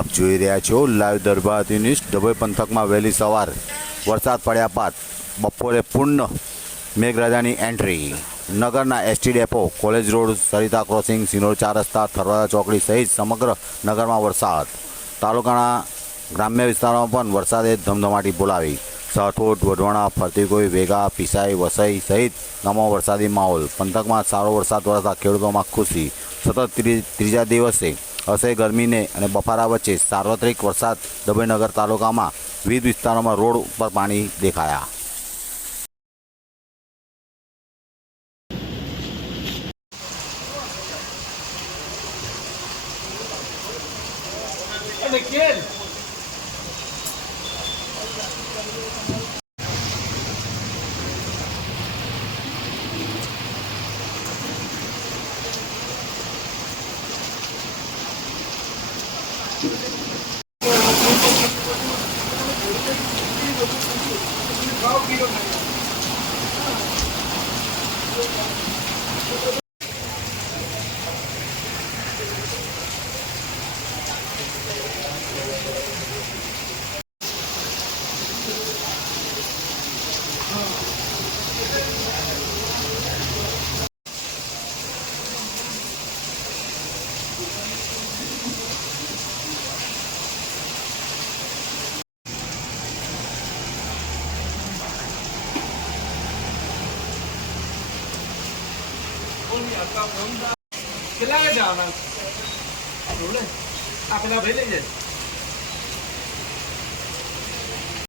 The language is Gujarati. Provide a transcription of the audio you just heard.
આપ જોઈ રહ્યા છો લાઈવ દરબાર ન્યૂઝ. ડભોઈ પંથકમાં વહેલી સવાર વરસાદ પડ્યા બાદ બપોરે પૂર્ણ મેઘરાજાની એન્ટ્રી. નગરના ST depot, college road, Sarita crossing, Sinor ચાર રસ્તા થરવાદા ચોકડી સહિત સમગ્ર નગરમાં વરસાદ. તાલુકાના ગ્રામ્ય વિસ્તારોમાં પણ વરસાદે ધમધમાટી બોલાવી. સાઠોટ, વઢવાણા ફરતીકોઈ વેગા, પીસાઈ, વસઈ સહિત ગામમાં વરસાદી માહોલ. પંથકમાં સારો વરસાદ વરસતા ખેડૂતોમાં ખુશી. સતત ત્રીજા દિવસે અસહ્ય ગરમીને અને બફારા વચ્ચે સાર્વત્રિક વરસાદ. ડભોઈનગર તાલુકામાં વિવિધ વિસ્તારોમાં રોડ ઉપર પાણી દેખાયા. খাও কীরকম કેટલા જવાના આ પેલા ભાઈ લઈ જાય.